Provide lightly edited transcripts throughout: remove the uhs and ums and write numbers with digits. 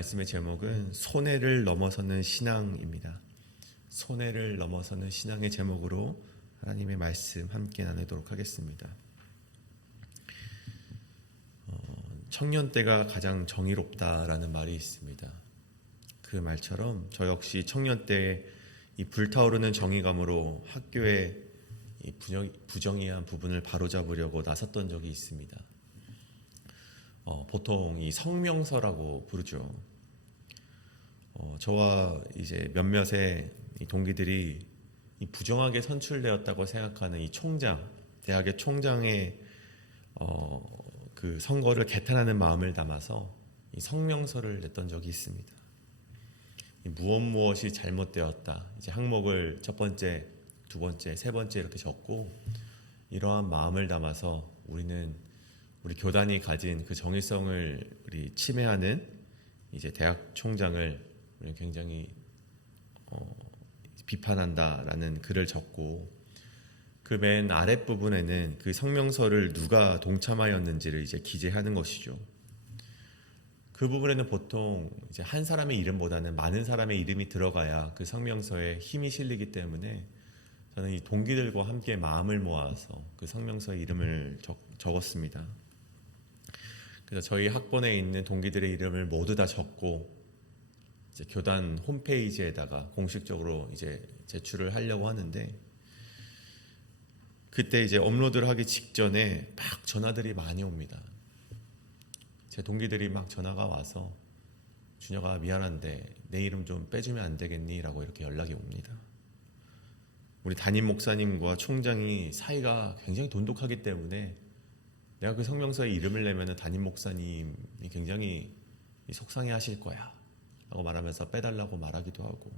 말씀의 제목은 손해를 넘어서는 신앙입니다. 손해를 넘어서는 신앙의 제목으로 하나님의 말씀 함께 나누도록 하겠습니다. 청년 때가 가장 정의롭다라는 말이 있습니다. 그 말처럼 저 역시 청년 때 이 불타오르는 정의감으로 학교의 이 부정의한 부분을 바로잡으려고 나섰던 적이 있습니다. 보통 이 성명서라고 부르죠. 저와 이제 몇몇의 이 동기들이 이 부정하게 선출되었다고 생각하는 이 총장, 대학의 총장의 그 선거를 개탄하는 마음을 담아서 이 성명서를 냈던 적이 있습니다. 무엇이 잘못되었다. 이제 항목을 첫 번째, 두 번째, 세 번째 이렇게 적고 이러한 마음을 담아서 우리 교단이 가진 그 정의성을 우리 침해하는 이제 대학 총장을 굉장히 비판한다라는 글을 적고 그 맨 아랫부분에는 그 성명서를 누가 동참하였는지를 이제 기재하는 것이죠. 그 부분에는 보통 이제 한 사람의 이름보다는 많은 사람의 이름이 들어가야 그 성명서에 힘이 실리기 때문에 저는 이 동기들과 함께 마음을 모아서 그 성명서에 이름을 적었습니다. 그래서 저희 학번에 있는 동기들의 이름을 모두 다 적고 이제 교단 홈페이지에다가 공식적으로 이제 제출을 하려고 하는데 그때 이제 업로드를 하기 직전에 막 전화들이 많이 옵니다. 제 동기들이 막 전화가 와서 준혁아 미안한데 내 이름 좀 빼주면 안 되겠니? 라고 이렇게 연락이 옵니다. 우리 담임 목사님과 총장이 사이가 굉장히 돈독하기 때문에 내가 그 성명서에 이름을 내면 담임 목사님이 굉장히 속상해 하실 거야 라고 말하면서 빼달라고 말하기도 하고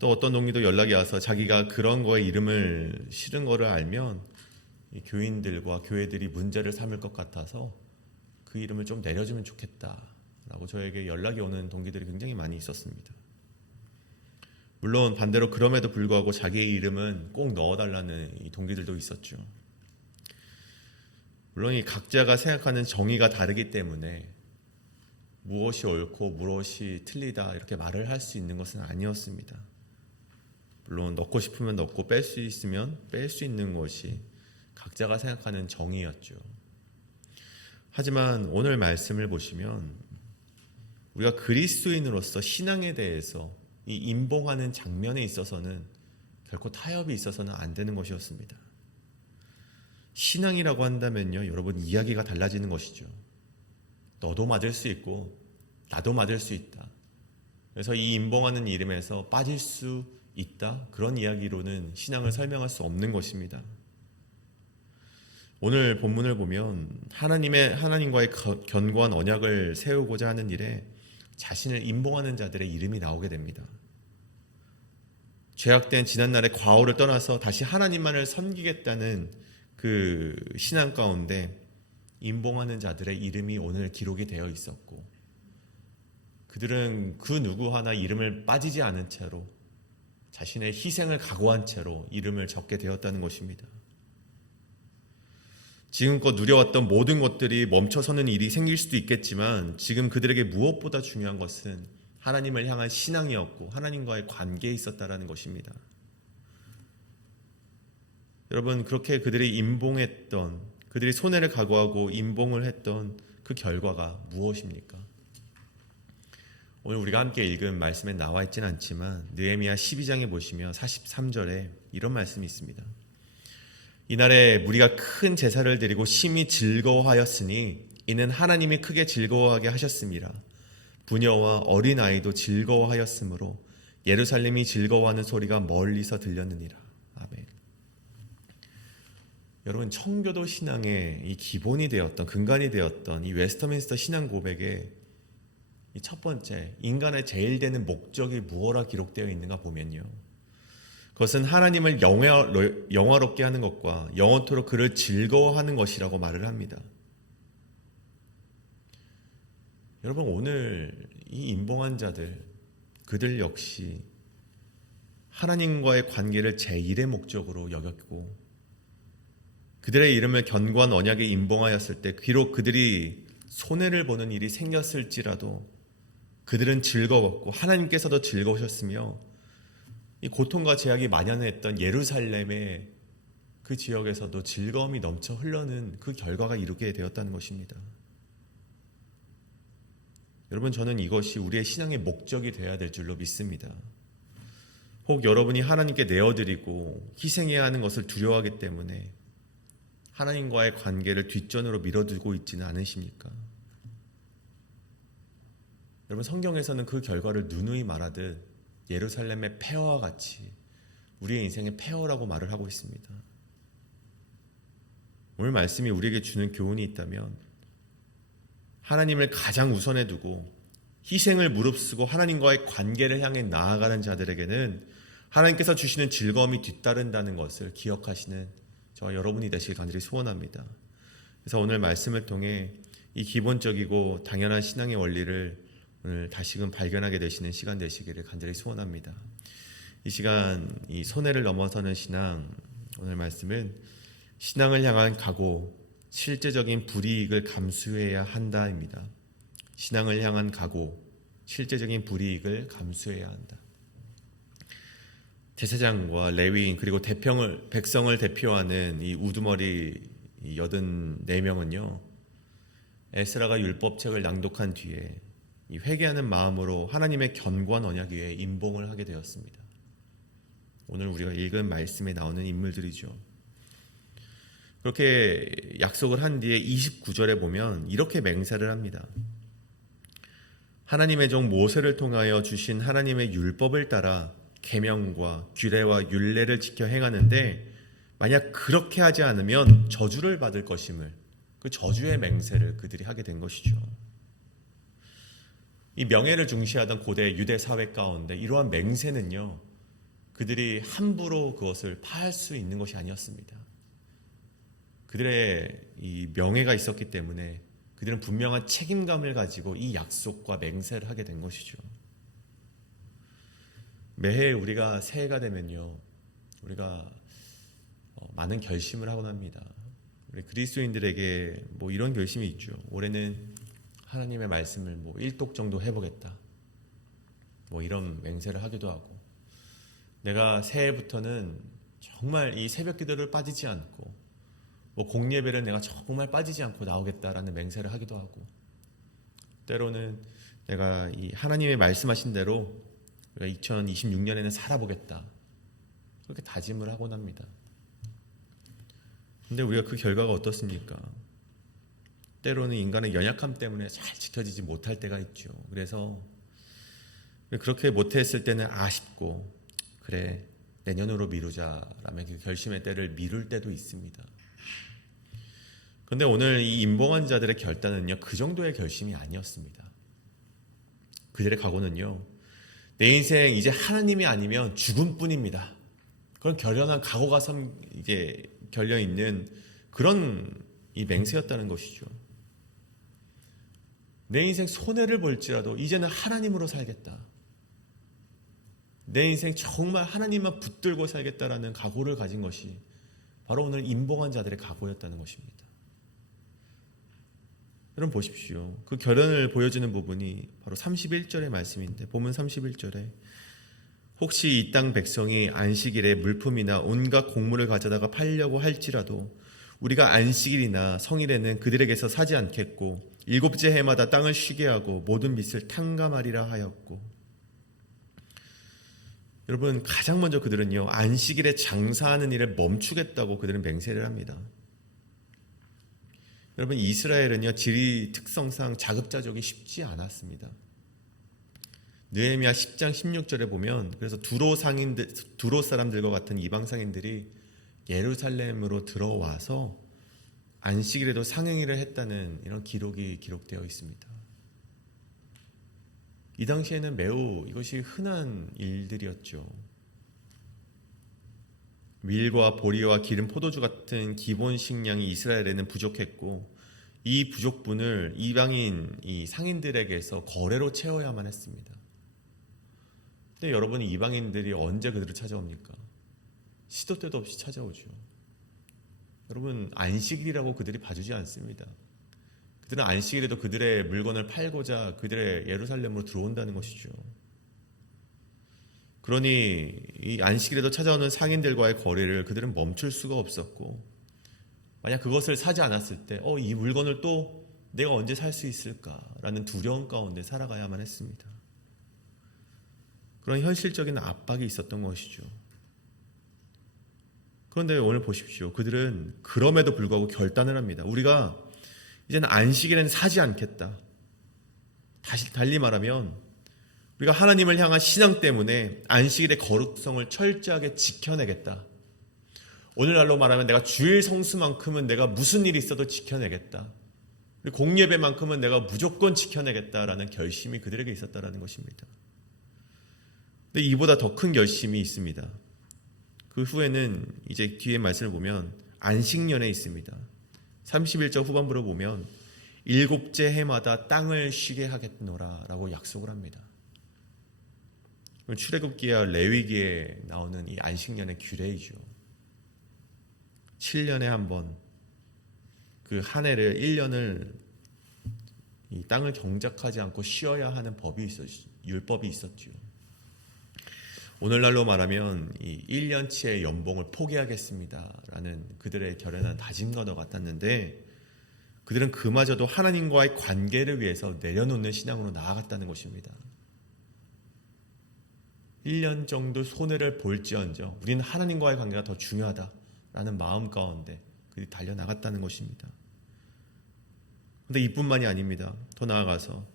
또 어떤 동기도 연락이 와서 자기가 그런 거에 이름을 실은 거를 알면 이 교인들과 교회들이 문제를 삼을 것 같아서 그 이름을 좀 내려주면 좋겠다라고 저에게 연락이 오는 동기들이 굉장히 많이 있었습니다. 물론 반대로 그럼에도 불구하고 자기의 이름은 꼭 넣어달라는 이 동기들도 있었죠. 물론 이 각자가 생각하는 정의가 다르기 때문에 무엇이 옳고 무엇이 틀리다 이렇게 말을 할 수 있는 것은 아니었습니다. 물론 넣고 싶으면 넣고 뺄 수 있으면 뺄 수 있는 것이 각자가 생각하는 정의였죠. 하지만 오늘 말씀을 보시면 우리가 그리스도인으로서 신앙에 대해서 이 임봉하는 장면에 있어서는 결코 타협이 있어서는 안 되는 것이었습니다. 신앙이라고 한다면요, 여러분 이야기가 달라지는 것이죠. 너도 맞을 수 있고 나도 맞을 수 있다. 그래서 이 임봉하는 이름에서 빠질 수 있다. 그런 이야기로는 신앙을 설명할 수 없는 것입니다. 오늘 본문을 보면 하나님과의 견고한 언약을 세우고자 하는 일에 자신을 임봉하는 자들의 이름이 나오게 됩니다. 죄악된 지난날의 과오를 떠나서 다시 하나님만을 섬기겠다는 그 신앙 가운데 임봉하는 자들의 이름이 오늘 기록이 되어 있었고 그들은 그 누구 하나 이름을 빠지지 않은 채로 자신의 희생을 각오한 채로 이름을 적게 되었다는 것입니다. 지금껏 누려왔던 모든 것들이 멈춰서는 일이 생길 수도 있겠지만 지금 그들에게 무엇보다 중요한 것은 하나님을 향한 신앙이었고 하나님과의 관계에 있었다라는 것입니다. 여러분 그렇게 그들이 임봉했던 그들이 손해를 각오하고 임봉을 했던 그 결과가 무엇입니까? 오늘 우리가 함께 읽은 말씀에 나와 있지는 않지만 느헤미야 12장에 보시면 43절에 이런 말씀이 있습니다. 이날에 무리가 큰 제사를 드리고 심히 즐거워하였으니 이는 하나님이 크게 즐거워하게 하셨습니다. 부녀와 어린아이도 즐거워하였으므로 예루살렘이 즐거워하는 소리가 멀리서 들렸느니라. 아멘. 여러분 청교도 신앙의 이 기본이 되었던 근간이 되었던 이 웨스터민스터 신앙 고백의 이 첫 번째 인간의 제일 되는 목적이 무엇라 기록되어 있는가 보면요. 그것은 하나님을 영화롭게 하는 것과 영원토록 그를 즐거워하는 것이라고 말을 합니다. 여러분 오늘 이 임봉한 자들 그들 역시 하나님과의 관계를 제1의 목적으로 여겼고 그들의 이름을 견고한 언약에 임봉하였을 때 비록 그들이 손해를 보는 일이 생겼을지라도 그들은 즐거웠고 하나님께서도 즐거우셨으며 이 고통과 제약이 만연했던 예루살렘의 그 지역에서도 즐거움이 넘쳐 흘러는 그 결과가 이루게 되었다는 것입니다. 여러분, 저는 이것이 우리의 신앙의 목적이 되어야 될 줄로 믿습니다. 혹 여러분이 하나님께 내어드리고 희생해야 하는 것을 두려워하기 때문에 하나님과의 관계를 뒷전으로 밀어두고 있지는 않으십니까? 여러분, 성경에서는 그 결과를 누누이 말하듯 예루살렘의 폐허와 같이 우리의 인생의 폐허라고 말을 하고 있습니다. 오늘 말씀이 우리에게 주는 교훈이 있다면 하나님을 가장 우선에 두고 희생을 무릅쓰고 하나님과의 관계를 향해 나아가는 자들에게는 하나님께서 주시는 즐거움이 뒤따른다는 것을 기억하시는 저와 여러분이 되시길 간절히 소원합니다. 그래서 오늘 말씀을 통해 이 기본적이고 당연한 신앙의 원리를 오늘 다시금 발견하게 되시는 시간 되시기를 간절히 소원합니다. 이 시간 이 손해를 넘어서는 신앙, 오늘 말씀은 신앙을 향한 각오, 실제적인 불이익을 감수해야 한다입니다. 신앙을 향한 각오, 실제적인 불이익을 감수해야 한다. 제사장과 레위인 그리고 백성을 대표하는 이 우두머리 84명은요 에스라가 율법책을 낭독한 뒤에 이 회개하는 마음으로 하나님의 견고한 언약 위에 임봉을 하게 되었습니다. 오늘 우리가 읽은 말씀에 나오는 인물들이죠. 그렇게 약속을 한 뒤에 29절에 보면 이렇게 맹세를 합니다. 하나님의 종 모세를 통하여 주신 하나님의 율법을 따라 계명과 규례와 율례를 지켜 행하는데 만약 그렇게 하지 않으면 저주를 받을 것임을, 그 저주의 맹세를 그들이 하게 된 것이죠. 이 명예를 중시하던 고대 유대 사회 가운데 이러한 맹세는요 그들이 함부로 그것을 파할 수 있는 것이 아니었습니다. 그들의 이 명예가 있었기 때문에 그들은 분명한 책임감을 가지고 이 약속과 맹세를 하게 된 것이죠. 매해 우리가 새해가 되면요 우리가 많은 결심을 하곤 합니다. 우리 그리스도인들에게 뭐 이런 결심이 있죠. 올해는 하나님의 말씀을 뭐 1독 정도 해보겠다, 뭐 이런 맹세를 하기도 하고, 내가 새해부터는 정말 이 새벽 기도를 빠지지 않고 뭐 공예배를 내가 정말 빠지지 않고 나오겠다라는 맹세를 하기도 하고, 때로는 내가 이 하나님의 말씀하신 대로 우리가 2026년에는 살아보겠다, 그렇게 다짐을 하곤 합니다. 근데 우리가 그 결과가 어떻습니까? 때로는 인간의 연약함 때문에 잘 지켜지지 못할 때가 있죠. 그래서 그렇게 못했을 때는 아쉽고, 그래 내년으로 미루자라면 그 결심의 때를 미룰 때도 있습니다. 그런데 오늘 이 임봉한 자들의 결단은요 그 정도의 결심이 아니었습니다. 그들의 각오는요 내 인생 이제 하나님이 아니면 죽음뿐입니다. 그런 결연한 각오가 이게 결려 있는 그런 이 맹세였다는 것이죠. 내 인생 손해를 볼지라도 이제는 하나님으로 살겠다. 내 인생 정말 하나님만 붙들고 살겠다라는 각오를 가진 것이 바로 오늘 임봉한 자들의 각오였다는 것입니다. 여러분 보십시오. 그 결연을 보여주는 부분이 바로 31절의 말씀인데, 본문 31절에 혹시 이 땅 백성이 안식일에 물품이나 온갖 곡물을 가져다가 팔려고 할지라도 우리가 안식일이나 성일에는 그들에게서 사지 않겠고 일곱째 해마다 땅을 쉬게 하고 모든 빚을 탕감하리라 하였고. 여러분, 가장 먼저 그들은요 안식일에 장사하는 일을 멈추겠다고 그들은 맹세를 합니다. 여러분, 이스라엘은요 지리 특성상 자급자족이 쉽지 않았습니다. 느헤미야 10장 16절에 보면 그래서 두로 사람들과 같은 이방 상인들이 예루살렘으로 들어와서 안식일에도 상행위를 했다는 이런 기록이 기록되어 있습니다. 이 당시에는 매우 이것이 흔한 일들이었죠. 밀과 보리와 기름, 포도주 같은 기본 식량이 이스라엘에는 부족했고 이 부족분을 이방인 이 상인들에게서 거래로 채워야만 했습니다. 근데 여러분, 이방인들이 언제 그들을 찾아옵니까? 시도 때도 없이 찾아오죠. 여러분, 안식일이라고 그들이 봐주지 않습니다. 그들은 안식일에도 그들의 물건을 팔고자 그들의 예루살렘으로 들어온다는 것이죠. 그러니 이 안식일에도 찾아오는 상인들과의 거래를 그들은 멈출 수가 없었고, 만약 그것을 사지 않았을 때 이 물건을 또 내가 언제 살 수 있을까라는 두려움 가운데 살아가야만 했습니다. 그런 현실적인 압박이 있었던 것이죠. 그런데 오늘 보십시오. 그들은 그럼에도 불구하고 결단을 합니다. 우리가 이제는 안식일에는 사지 않겠다. 다시 달리 말하면 우리가 하나님을 향한 신앙 때문에 안식일의 거룩성을 철저하게 지켜내겠다. 오늘날로 말하면 내가 주일 성수만큼은 내가 무슨 일이 있어도 지켜내겠다. 공예배만큼은 내가 무조건 지켜내겠다라는 결심이 그들에게 있었다라는 것입니다. 근데 이보다 더 큰 결심이 있습니다. 그 후에는 이제 뒤에 말씀을 보면 안식년에 있습니다. 31절 후반부로 보면 일곱째 해마다 땅을 쉬게 하겠노라 라고 약속을 합니다. 출애굽기와 레위기에 나오는 이 안식년의 규례이죠. 7년에 한 번 그 한 해를 1년을 이 땅을 경작하지 않고 쉬어야 하는 율법이 있었죠. 오늘날로 말하면 이 1년치의 연봉을 포기하겠습니다라는 그들의 결연한 다짐과도 같았는데, 그들은 그마저도 하나님과의 관계를 위해서 내려놓는 신앙으로 나아갔다는 것입니다. 1년 정도 손해를 볼지언정 우리는 하나님과의 관계가 더 중요하다라는 마음 가운데 그들이 달려나갔다는 것입니다. 그런데 이뿐만이 아닙니다. 더 나아가서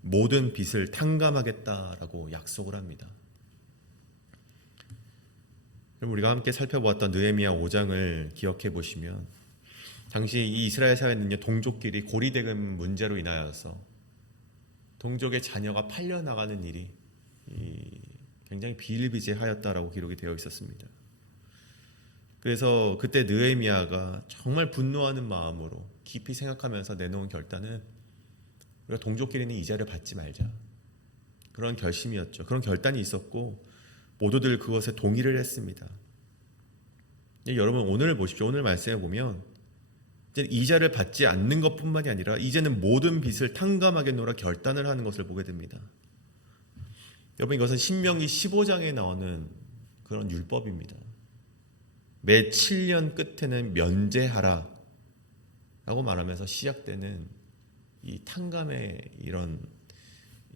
모든 빚을 탕감하겠다라고 약속을 합니다. 그럼 우리가 함께 살펴보았던 느헤미야 5장을 기억해 보시면, 당시 이 이스라엘 사회는요, 동족끼리 고리대금 문제로 인하여서 동족의 자녀가 팔려나가는 일이 굉장히 비일비재하였다라고 기록이 되어 있었습니다. 그래서 그때 느헤미야가 정말 분노하는 마음으로 깊이 생각하면서 내놓은 결단은 우리가 동족끼리는 이자를 받지 말자, 그런 결심이었죠. 그런 결단이 있었고 모두들 그것에 동의를 했습니다. 여러분 오늘 보십시오. 오늘 말씀에 보면 이제 이자를 받지 않는 것뿐만이 아니라 이제는 모든 빚을 탕감하겠노라 결단을 하는 것을 보게 됩니다. 여러분 이것은 신명기 15장에 나오는 그런 율법입니다. 매 7년 끝에는 면제하라 라고 말하면서 시작되는 이 탕감의 이런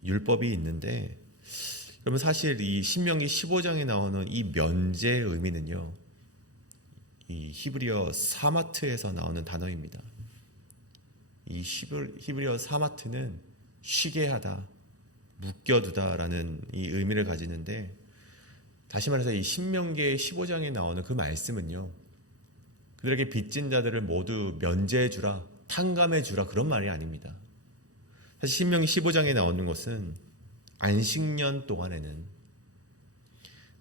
율법이 있는데, 그러면 사실 이 신명기 15장에 나오는 이 면제의 의미는요, 이 히브리어 사마트에서 나오는 단어입니다. 이 히브리어 사마트는 쉬게 하다, 묶여두다라는 이 의미를 가지는데, 다시 말해서 이 신명기 15장에 나오는 그 말씀은요, 그들에게 빚진 자들을 모두 면제해주라, 탕감해주라, 그런 말이 아닙니다. 사실 신명기 15장에 나오는 것은 안식년 동안에는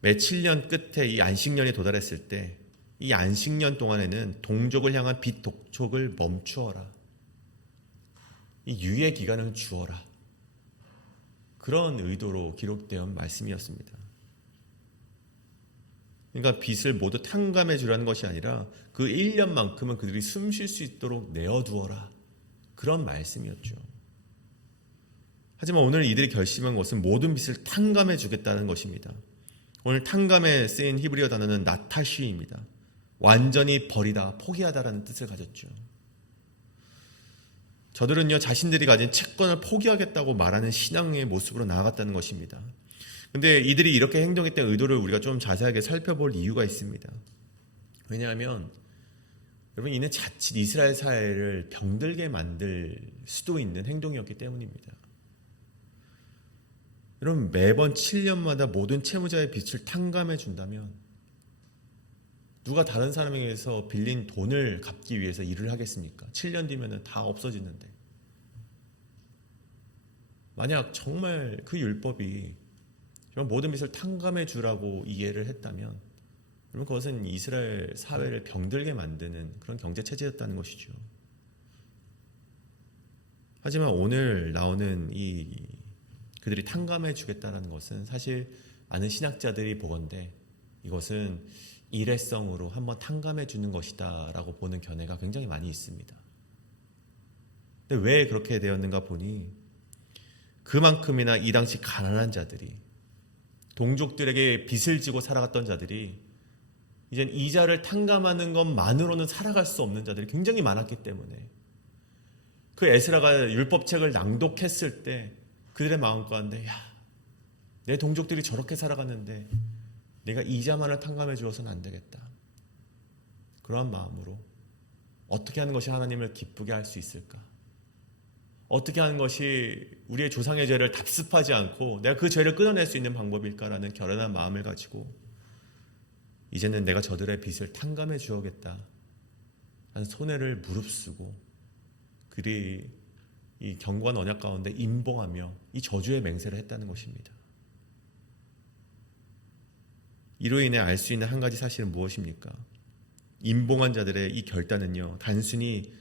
매 7년 끝에 이 안식년에 도달했을 때 이 안식년 동안에는 동족을 향한 빚 독촉을 멈추어라, 이 유예 기간을 주어라, 그런 의도로 기록된 말씀이었습니다. 그러니까 빚을 모두 탕감해 주라는 것이 아니라 그 1년만큼은 그들이 숨 쉴 수 있도록 내어두어라, 그런 말씀이었죠. 하지만 오늘 이들이 결심한 것은 모든 빚을 탕감해 주겠다는 것입니다. 오늘 탕감에 쓰인 히브리어 단어는 나타쉬입니다. 완전히 버리다, 포기하다라는 뜻을 가졌죠. 저들은요, 자신들이 가진 채권을 포기하겠다고 말하는 신앙의 모습으로 나아갔다는 것입니다. 근데 이들이 이렇게 행동했던 의도를 우리가 좀 자세하게 살펴볼 이유가 있습니다. 왜냐하면 여러분, 이는 자칫 이스라엘 사회를 병들게 만들 수도 있는 행동이었기 때문입니다. 여러분, 매번 7년마다 모든 채무자의 빚을 탕감해 준다면 누가 다른 사람에게서 빌린 돈을 갚기 위해서 일을 하겠습니까? 7년 뒤면 다 없어지는데. 만약 정말 그 율법이 모든 빚을 탕감해 주라고 이해를 했다면, 그러면 그것은 이스라엘 사회를 병들게 만드는 그런 경제체제였다는 것이죠. 하지만 오늘 나오는 그들이 탕감해 주겠다는 것은 사실 많은 신학자들이 보건대 이것은 일회성으로 한번 탕감해 주는 것이다 라고 보는 견해가 굉장히 많이 있습니다. 근데 왜 그렇게 되었는가 보니 그만큼이나 이 당시 가난한 자들이, 동족들에게 빚을 지고 살아갔던 자들이 이젠 이자를 탕감하는 것만으로는 살아갈 수 없는 자들이 굉장히 많았기 때문에 그 에스라가 율법책을 낭독했을 때 그들의 마음 가운데, 야, 내 동족들이 저렇게 살아갔는데 내가 이자만을 탕감해 주어서는 안 되겠다. 그러한 마음으로 어떻게 하는 것이 하나님을 기쁘게 할 수 있을까? 어떻게 하는 것이 우리의 조상의 죄를 답습하지 않고 내가 그 죄를 끊어낼 수 있는 방법일까라는 결연한 마음을 가지고 이제는 내가 저들의 빚을 탕감해 주어야겠다 하는 손해를 무릅쓰고 그들이 이 견고한 언약 가운데 임봉하며 이 저주의 맹세를 했다는 것입니다. 이로 인해 알 수 있는 한 가지 사실은 무엇입니까? 임봉한 자들의 이 결단은요, 단순히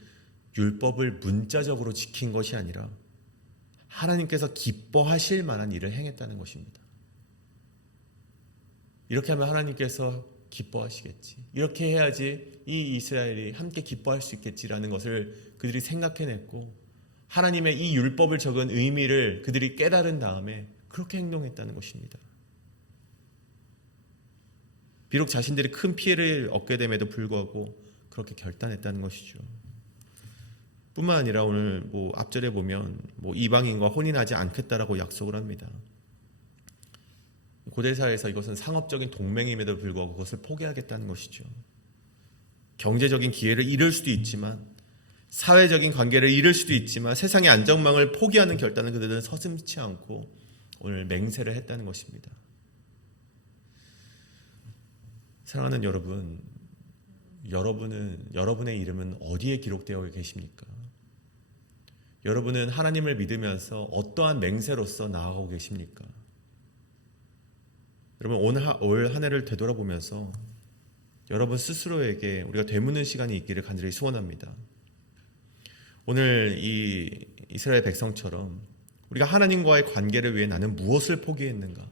율법을 문자적으로 지킨 것이 아니라 하나님께서 기뻐하실 만한 일을 행했다는 것입니다. 이렇게 하면 하나님께서 기뻐하시겠지, 이렇게 해야지 이 이스라엘이 함께 기뻐할 수 있겠지라는 것을 그들이 생각해냈고 하나님의 이 율법을 적은 의미를 그들이 깨달은 다음에 그렇게 행동했다는 것입니다. 비록 자신들이 큰 피해를 얻게 됨에도 불구하고 그렇게 결단했다는 것이죠. 뿐만 아니라 오늘 앞절에 보면 이방인과 혼인하지 않겠다라고 약속을 합니다. 고대사에서 이것은 상업적인 동맹임에도 불구하고 그것을 포기하겠다는 것이죠. 경제적인 기회를 잃을 수도 있지만, 사회적인 관계를 잃을 수도 있지만 세상의 안전망을 포기하는 결단을 그들은 서슴지 않고 오늘 맹세를 했다는 것입니다. 사랑하는 여러분, 여러분의 이름은 어디에 기록되어 계십니까? 여러분은 하나님을 믿으면서 어떠한 맹세로서 나아가고 계십니까? 여러분, 올 한 해를 되돌아보면서 여러분 스스로에게 우리가 되묻는 시간이 있기를 간절히 소원합니다. 오늘 이 이스라엘 백성처럼 우리가 하나님과의 관계를 위해 나는 무엇을 포기했는가?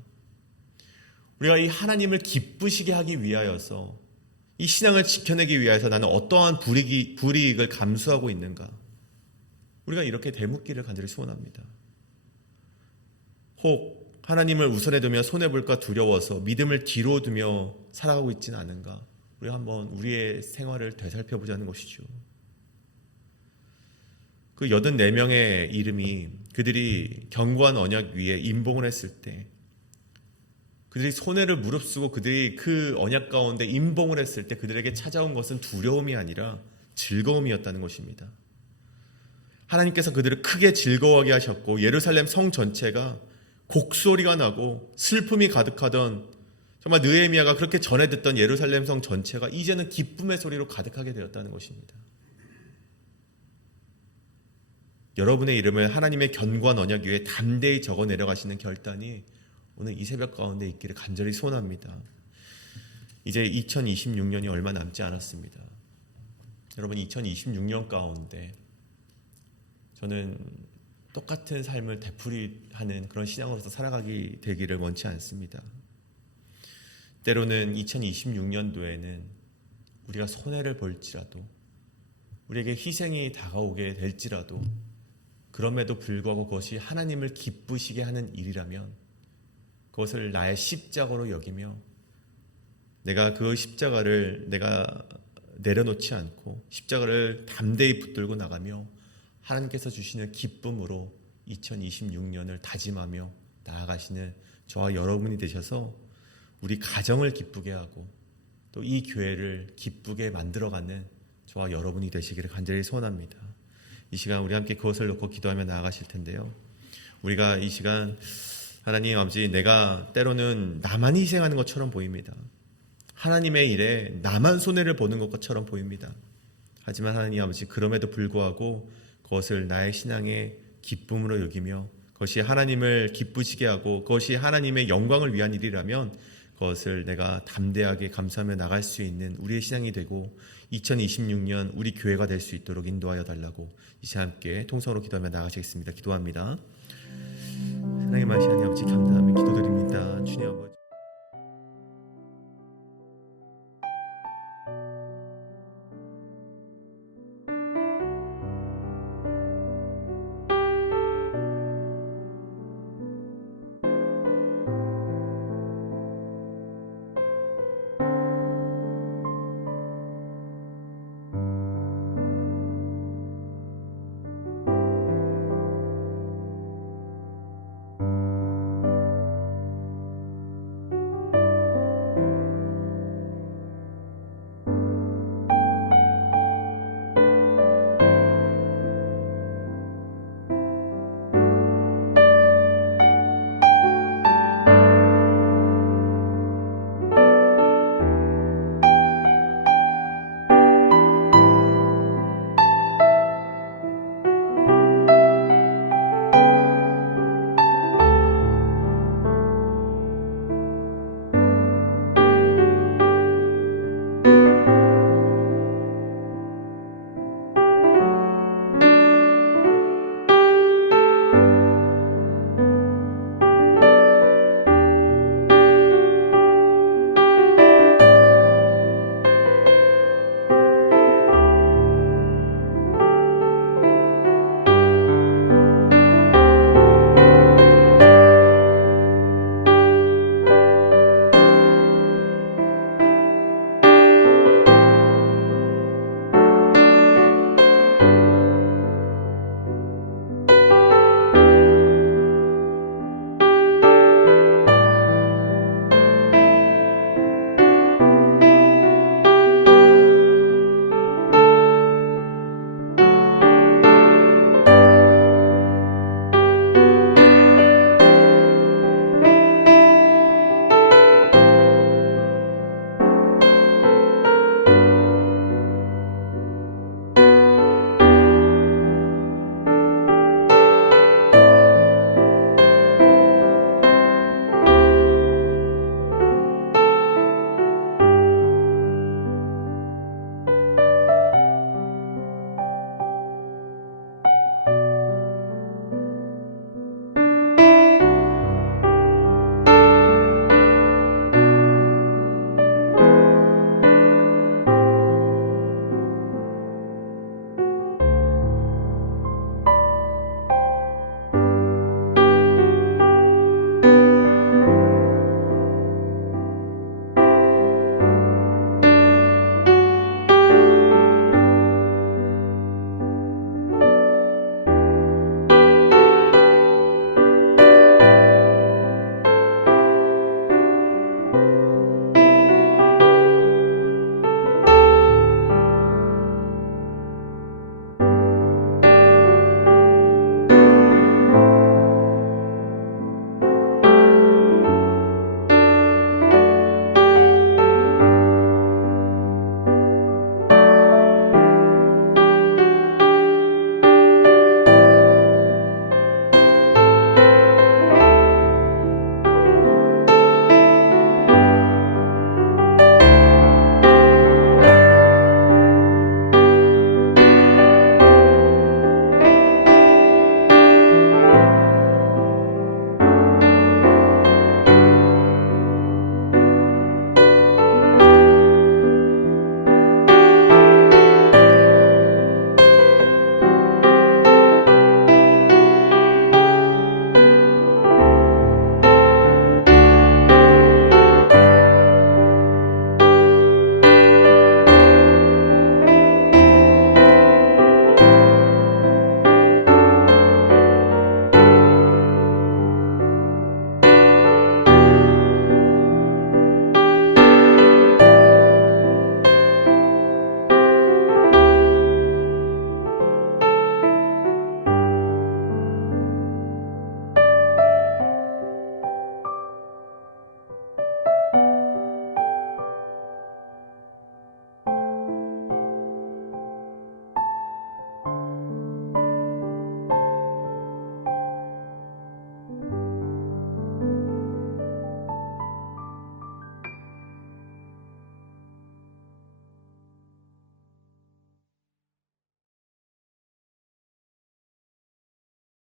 우리가 이 하나님을 기쁘시게 하기 위하여서, 이 신앙을 지켜내기 위해서 나는 어떠한 불이익을 감수하고 있는가? 우리가 이렇게 되묻기를 간절히 소원합니다. 혹 하나님을 우선에 두며 손해볼까 두려워서 믿음을 뒤로 두며 살아가고 있지는 않은가? 우리가 한번 우리의 생활을 되살펴보자는 것이죠. 그 84명의 이름이 그들이 견고한 언약 위에 임봉을 했을 때, 그들이 손해를 무릅쓰고 그들이 그 언약 가운데 임봉을 했을 때 그들에게 찾아온 것은 두려움이 아니라 즐거움이었다는 것입니다. 하나님께서 그들을 크게 즐거워하게 하셨고 예루살렘 성 전체가 곡소리가 나고 슬픔이 가득하던, 정말 느헤미야가 그렇게 전해 듣던 예루살렘 성 전체가 이제는 기쁨의 소리로 가득하게 되었다는 것입니다. 여러분의 이름을 하나님의 견고한 언약 위에 담대히 적어 내려가시는 결단이 오늘 이 새벽 가운데 있기를 간절히 소원합니다. 이제 2026년이 얼마 남지 않았습니다. 여러분, 2026년 가운데 저는 똑같은 삶을 되풀이하는 그런 신앙으로서 살아가기 되기를 원치 않습니다. 때로는 2026년도에는 우리가 손해를 볼지라도, 우리에게 희생이 다가오게 될지라도, 그럼에도 불구하고 그것이 하나님을 기쁘시게 하는 일이라면 그것을 나의 십자가로 여기며 내가 그 십자가를 내가 내려놓지 않고 십자가를 담대히 붙들고 나가며 하나님께서 주시는 기쁨으로 2026년을 다짐하며 나아가시는 저와 여러분이 되셔서 우리 가정을 기쁘게 하고 또 이 교회를 기쁘게 만들어가는 저와 여러분이 되시기를 간절히 소원합니다. 이 시간 우리 함께 그것을 놓고 기도하며 나아가실 텐데요. 우리가 이 시간 하나님 아버지, 내가 때로는 나만 희생하는 것처럼 보입니다. 하나님의 일에 나만 손해를 보는 것처럼 보입니다. 하지만 하나님 아버지, 그럼에도 불구하고 그것을 나의 신앙의 기쁨으로 여기며 그것이 하나님을 기쁘시게 하고 그것이 하나님의 영광을 위한 일이라면 그것을 내가 담대하게 감사하며 나갈 수 있는 우리의 신앙이 되고 2026년 우리 교회가 될 수 있도록 인도하여 달라고 이 시간 함께 통성으로 기도하며 나가시겠습니다. 기도합니다. 하나님 아버지, 하나님 아버지 감사하며 기도드립니다.